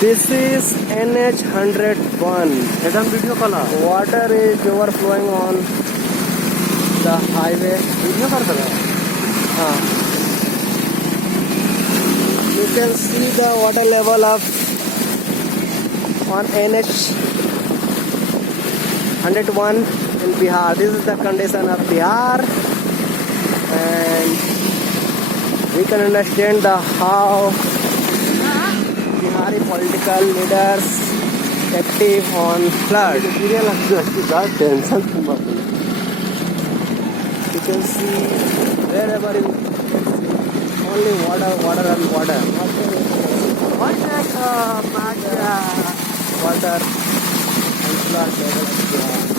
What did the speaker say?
This is NH 101. video kala. Water is overflowing on the highway. Video kar kala. You can see the water level of on NH 101 in Bihar. This is the condition of Bihar, and we can understand the how Bihari political leaders active on flood. You can see wherever you can see only water and water. Water and flood level of Bihar.